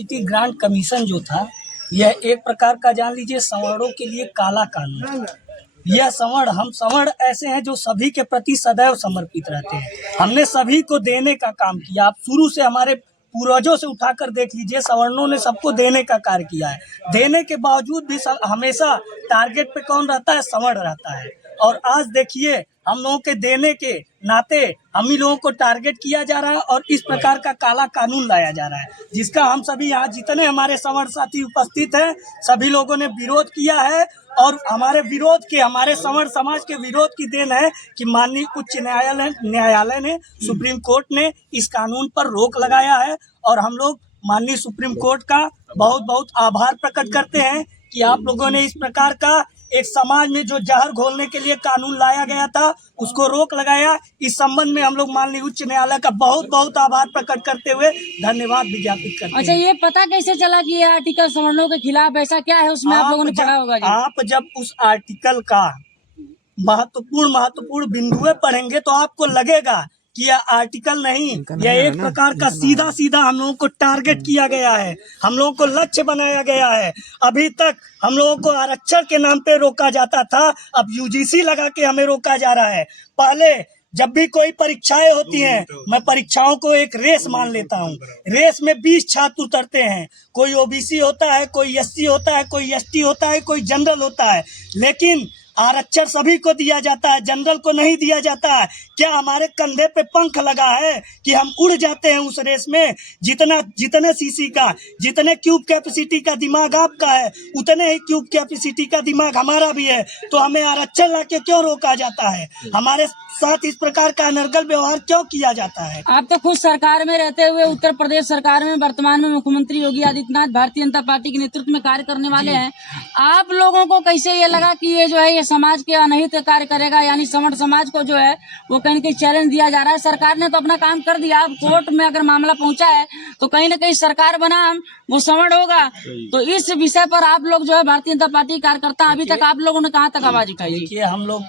Capacity grant commission जो था, यह एक प्रकार का जान लीजिए सवर्णों के लिए काला कानून। यह सवर्ण, हम सवर्ण ऐसे हैं जो सभी के प्रति सदैव समर्पित रहते हैं। हमने सभी को देने का काम किया। आप शुरू से हमारे पूर्वजों से उठाकर देख लीजिए, सवर्णों ने सबको देने का कार्य किया है। देने के बावजूद भी हमेशा टारगेट पे कौन रहता है? सवर्ण रहता है। और आज देखिए, हम लोगों के देने के नाते हम ही लोगों को टारगेट किया जा रहा है और इस प्रकार का काला कानून लाया जा रहा है, जिसका हम सभी यहाँ जितने हमारे सवर्ण साथी उपस्थित हैं, सभी लोगों ने विरोध किया है। और हमारे सवर्ण समाज के विरोध की देन है कि माननीय उच्च न्यायालय ने, सुप्रीम कोर्ट ने इस कानून पर रोक लगाया है। और हम लोग माननीय सुप्रीम कोर्ट का बहुत बहुत आभार प्रकट करते हैं कि आप लोगों ने इस प्रकार का एक समाज में जो जहर घोलने के लिए कानून लाया गया था, उसको रोक लगाया। इस संबंध में हम लोग माननीय उच्च न्यायालय का बहुत बहुत आभार प्रकट करते हुए धन्यवाद विज्ञापित करते हैं। अच्छा, ये पता कैसे चला कि ये आर्टिकल सवर्णों के खिलाफ, ऐसा क्या है उसमें आप लोगों ने पढ़ा होगा जी? आप जब उस आर्टिकल का महत्वपूर्ण बिंदुएं पढ़ेंगे तो आपको लगेगा कि यह आर्टिकल नहीं, यह एक प्रकार का सीधा हम लोगों को टारगेट किया गया है, हम लोगों को लक्ष्य बनाया गया है। अभी तक हम लोगों को आरक्षण के नाम पे रोका जाता था, अब यूजीसी लगा के हमें रोका जा रहा है। पहले जब भी कोई परीक्षाएं होती हैं, मैं परीक्षाओं को एक रेस मान लेता हूँ। रेस में 20 छात्र उतरते हैं, कोई ओबीसी होता है, कोई एससी होता है, कोई एसटी होता है, कोई जनरल होता है, लेकिन आरक्षण सभी को दिया जाता है, जनरल को नहीं दिया जाता है। क्या हमारे कंधे पे पंख लगा है कि हम उड़ जाते हैं उस रेस में? जितने सीसी का, जितने क्यूब कैपेसिटी का दिमाग आपका है, उतने ही क्यूब कैपेसिटी का दिमाग हमारा भी है। तो हमें आरक्षण लाके क्यों रोका जाता है? हमारे साथ इस प्रकार का अनर्गल व्यवहार क्यों किया जाता है? आप तो खुद सरकार में रहते हुए, उत्तर प्रदेश सरकार में वर्तमान में मुख्यमंत्री योगी आदित्यनाथ भारतीय जनता पार्टी के नेतृत्व में कार्य करने वाले हैं। आप लोगों को कैसे ये लगा कि ये जो है ये समाज के अनहित कार्य करेगा, यानी सवर्ण समाज को जो है वो कहीं न कहीं चैलेंज दिया जा रहा है? सरकार ने तो अपना काम कर दिया, अब कोर्ट में अगर मामला पहुंचा है तो कहीं न कहीं सरकार बनाम वो सवर्ण होगा। तो इस विषय पर आप लोग जो है भारतीय जनता पार्टी कार्यकर्ता, अभी तक आप लोगों ने कहाँ तक आवाज उठाई? देखिए, हम लोग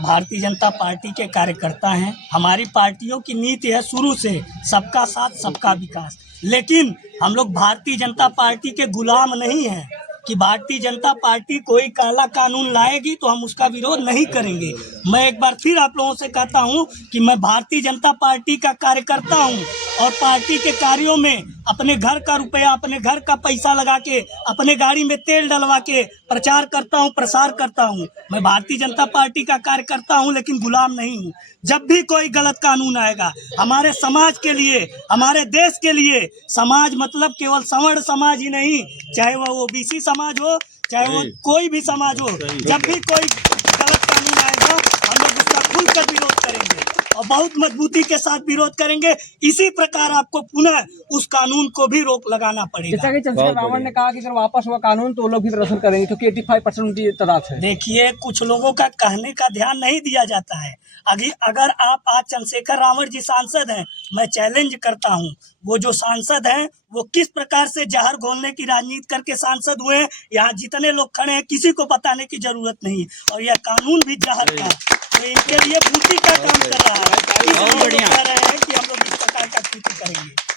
भारतीय जनता पार्टी के कार्यकर्ता हैं। हमारी पार्टियों की नीति है शुरू से सबका साथ सबका विकास, लेकिन हम लोग भारतीय जनता पार्टी के गुलाम नहीं हैं कि भारतीय जनता पार्टी कोई काला कानून लाएगी तो हम उसका विरोध नहीं करेंगे। मैं एक बार फिर आप लोगों से कहता हूं कि मैं भारतीय जनता पार्टी का कार्यकर्ता हूं और पार्टी के कार्यों में अपने घर का रुपया, अपने घर का पैसा लगा के, अपने गाड़ी में तेल डलवा के प्रचार करता हूं, प्रसार करता हूं। मैं भारतीय जनता पार्टी का कार्यकर्ता हूं, लेकिन गुलाम नहीं हूं। जब भी कोई गलत कानून आएगा हमारे समाज के लिए, हमारे देश के लिए, समाज मतलब केवल सवर्ण समाज ही नहीं, चाहे वह ओबीसी समाज हो, चाहे वो कोई भी समाज हो, जब भी कोई गलत कानून आएगा हम लोग उसका खुलकर विरोध करेंगे और बहुत मजबूती के साथ विरोध करेंगे। इसी प्रकार आपको पुनः उस कानून को भी रोक लगाना पड़ेगा। जैसा कि चंद्रशेखर रावण ने कहा कि अगर वापस हुआ कानून तो वो लोग भी प्रदर्शन करेंगे, क्योंकि 85% उनकी तादाद है। देखिए, कुछ लोगों का कहने का ध्यान नहीं दिया जाता है। अगर आप आज चंद्रशेखर रावण जी सांसद हैं, मैं चैलेंज करता हूं, वो जो सांसद हैं वो किस प्रकार से जहर घोलने की राजनीति करके सांसद हुए हैं, यहाँ जितने लोग खड़े हैं किसी को बताने की जरूरत नहीं। और यह कानून भी जहर का, तो इनके लिए बूटी का काम कर रहा है। कह रहे हैं कि हम लोग इस प्रकार का खेती करेंगे।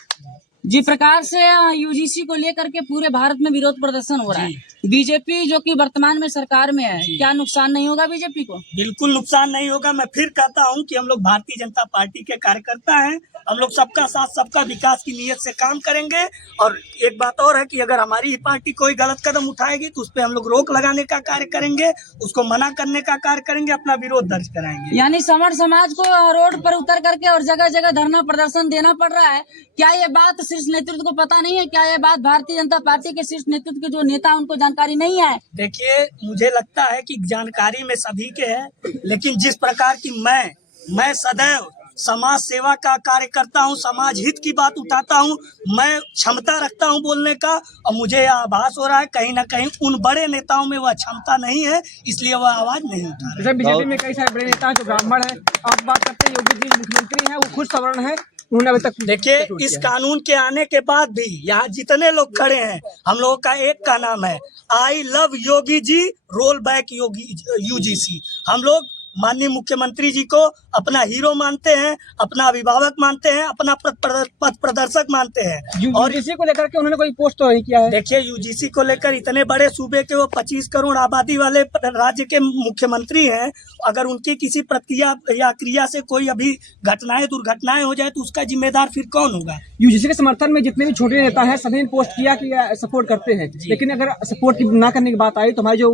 जी, प्रकार से यूजीसी को लेकर के पूरे भारत में विरोध प्रदर्शन हो रहा है। बीजेपी जो कि वर्तमान में सरकार में है, क्या नुकसान नहीं होगा बीजेपी को? बिल्कुल नुकसान नहीं होगा। मैं फिर कहता हूं कि हम लोग भारतीय जनता पार्टी के कार्यकर्ता हैं, हम लोग सबका साथ सबका विकास की नीयत से काम करेंगे। और एक बात और है कि अगर हमारी ही पार्टी कोई गलत कदम उठाएगी तो उस पर हम लोग रोक लगाने का कार्य करेंगे, उसको मना करने का कार्य करेंगे, अपना विरोध दर्ज कराएंगे। यानी सवर्ण समाज को रोड पर उतर करके और जगह जगह धरना प्रदर्शन देना पड़ रहा है। क्या ये बात शीर्ष नेतृत्व को पता नहीं है? क्या ये बात भारतीय जनता पार्टी के शीर्ष नेतृत्व के जो नेता उनको जानकारी नहीं है? देखिए, मुझे लगता है कि जानकारी में सभी के है, लेकिन जिस प्रकार की मैं सदैव समाज सेवा का कार्य करता हूँ, समाज हित की बात उठाता हूँ, मैं क्षमता रखता हूँ बोलने का, और मुझे आभास हो रहा है कहीं ना कहीं उन बड़े नेताओं में वह क्षमता नहीं है, इसलिए वह आवाज नहीं उठा रहे। बीजेपी में कई सारे बड़े नेता हैं जो ब्राह्मण हैं। आप बात करते हैं योगी जी मुख्यमंत्री हैं, वो खुद सवर्ण है, उन्होंने अभी तक देखिए, इस कानून के आने के बाद भी यहाँ जितने लोग खड़े हैं, हम लोगों का एक का नाम है, I love Yogi ji, roll back Yogi UGC. हम लोग माननीय मुख्यमंत्री जी को अपना हीरो मानते हैं, अपना अभिभावक मानते हैं, अपना पथ प्रदर्शक मानते हैं। और यूजीसी को लेकर के उन्होंने कोई पोस्ट तो नहीं किया है। देखिए, यूजीसी को लेकर इतने बड़े सूबे के वो 25 करोड़ आबादी वाले राज्य के मुख्यमंत्री हैं, अगर उनकी किसी प्रक्रिया या क्रिया से कोई अभी घटनाएं दुर्घटनाएं हो जाए तो उसका जिम्मेदार फिर कौन होगा? यूजीसी के समर्थन में जितने भी छोटे नेता हैं सभी ने पोस्ट किया कि सपोर्ट करते हैं, लेकिन अगर सपोर्ट की ना करने की बात आई तो हमारे जो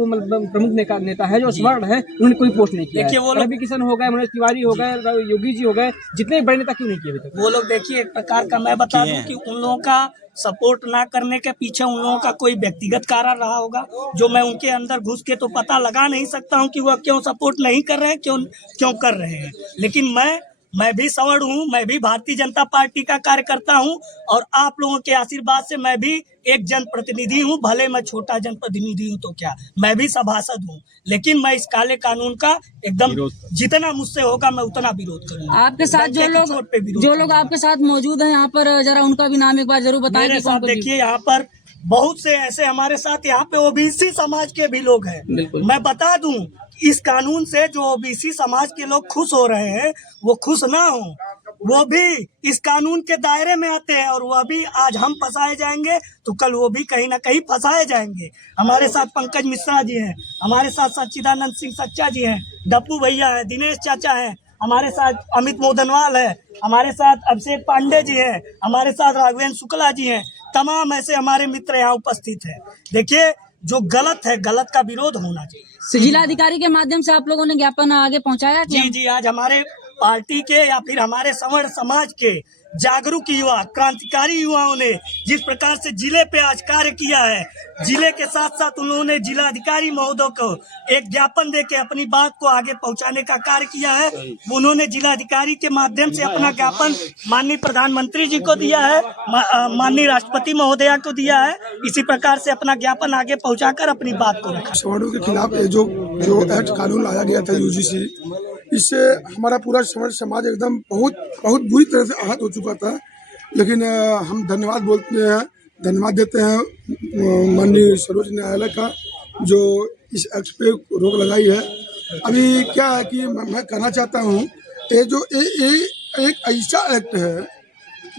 प्रमुख नेता है जो स्वर्ण है उन्होंने कोई पोस्ट नहीं किया। देखिए, वो लोग रवि किशन हो गए, मनोज तिवारी हो गए, योगी जी हो गए, जितने बड़े नेता क्यों नहीं किए अभी तक? वो लोग देखिए, एक प्रकार का मैं बता दूं कि उन लोगों का सपोर्ट ना करने के पीछे उन लोगों का कोई व्यक्तिगत कारण रहा होगा, जो मैं उनके अंदर घुस के तो पता लगा नहीं सकता हूं कि वह क्यों सपोर्ट नहीं कर रहे हैं, क्यों कर रहे हैं। लेकिन मैं भी सवर्ण हूँ, मैं भी भारतीय जनता पार्टी का कार्यकर्ता हूँ, और आप लोगों के आशीर्वाद से मैं भी एक जनप्रतिनिधि हूँ। भले मैं छोटा जनप्रतिनिधि हूँ तो क्या, मैं भी सभासद हूँ, लेकिन मैं इस काले कानून का एकदम जितना मुझसे होगा मैं उतना विरोध करूँगा। आपके साथ जो लोग आपके साथ मौजूद हैं यहाँ पर, जरा उनका भी नाम एक बार जरूर बताएं। मेरे साथ देखिए, यहाँ पर बहुत से ऐसे हमारे साथ यहाँ पे ओबीसी समाज के भी लोग हैं। मैं बता दूं, इस कानून से जो ओबीसी समाज के लोग खुश हो रहे हैं वो खुश ना हो, वो भी इस कानून के दायरे में आते हैं, और वह भी आज हम फंसाए जाएंगे तो कल वो भी कहीं ना कहीं फंसाए जाएंगे। हमारे साथ पंकज मिश्रा जी हैं, हमारे साथ सच्चिदानंद सिंह सच्चा जी हैं, डप्पू भैया हैं, दिनेश चाचा हैं, हमारे साथ अमित मोदनवाल है, हमारे साथ अभिषेक पांडे जी हैं, हमारे साथ राघवेंद्र शुक्ला जी हैं। तमाम ऐसे हमारे मित्र यहाँ उपस्थित हैं। देखिए, जो गलत है, गलत का विरोध होना चाहिए। जिलाधिकारी के माध्यम से आप लोगों ने ज्ञापन आगे पहुंचाया? जी, आज हमारे पार्टी के या फिर हमारे सवर्ण समाज के जागरूक युवा, क्रांतिकारी युवाओं ने जिस प्रकार से जिले पे आज कार्य किया है, जिले के साथ साथ उन्होंने जिलाधिकारी महोदय को एक ज्ञापन देके अपनी बात को आगे पहुंचाने का कार्य किया है। उन्होंने जिलाधिकारी के माध्यम से अपना ज्ञापन माननीय प्रधानमंत्री जी को दिया है, माननीय राष्ट्रपति महोदया को दिया है। इसी प्रकार से अपना ज्ञापन आगे पहुंचाकर अपनी बात को रखा। सवर्णों के खिलाफ जो एक्ट कानून लाया गया था यूजीसी, इससे हमारा पूरा समाज एकदम बहुत बुरी तरह से आहत हो चुका था। लेकिन हम धन्यवाद देते हैं माननीय सर्वोच्च न्यायालय का, जो इस एक्ट पे रोक लगाई है। अभी क्या है कि मैं कहना चाहता हूँ, ये जो एक ऐसा एक्ट है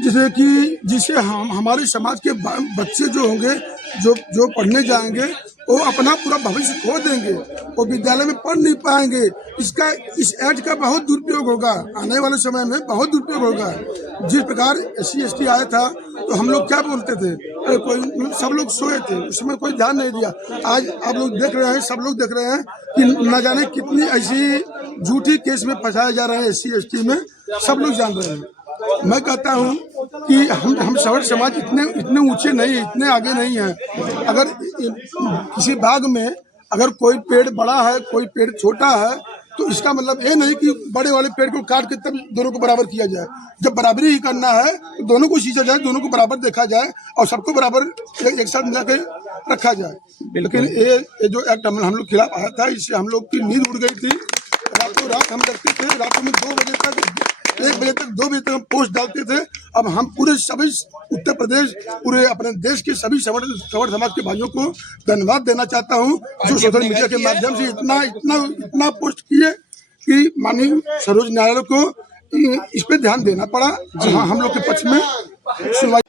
जिसे हमारे समाज के बच्चे जो होंगे, जो पढ़ने जाएंगे, वो अपना पूरा भविष्य खो देंगे, वो विद्यालय में पढ़ नहीं पाएंगे। इस एक्ट का बहुत दुरुपयोग होगा, आने वाले समय में बहुत दुरुपयोग होगा। जिस प्रकार SC ST आया था तो हम लोग क्या बोलते थे, अरे कोई, सब लोग सोए थे, उसमें कोई ध्यान नहीं दिया। आज आप लोग देख रहे हैं, सब लोग देख रहे हैं कि न जाने कितनी ऐसी झूठी केस में फंसाया जा रहा है SC ST में, सब लोग जान रहे हैं। मैं कहता हूँ कि हम सवर्ण समाज इतने ऊंचे नहीं, इतने आगे नहीं हैं। अगर किसी बाग में अगर कोई पेड़ बड़ा है, कोई पेड़ छोटा है, तो इसका मतलब ये नहीं कि बड़े वाले पेड़ को काट के तब दोनों को बराबर किया जाए। जब बराबरी ही करना है तो दोनों को सींचा जाए, दोनों को बराबर देखा जाए और सबको बराबर एक साथ मिला के रखा जाए। लेकिन ये जो एक्ट हम लोग खिलाफ आया था, इससे हम लोग की नींद उड़ गई थी। रातों रात हम देखते थे, रातों में 2 बजे तक, 1 बजे तक, 2 बजे तक हम पोस्ट डालते थे। अब हम पूरे सभी उत्तर प्रदेश, पूरे अपने देश के सभी सवर्ण समाज के भाइयों को धन्यवाद देना चाहता हूं, जो सोशल मीडिया के माध्यम से इतना पोस्ट किए कि माननीय सर्वोच्च न्यायालय को इस पे ध्यान देना पड़ा। हाँ, हम लोग के पक्ष में सुनवाई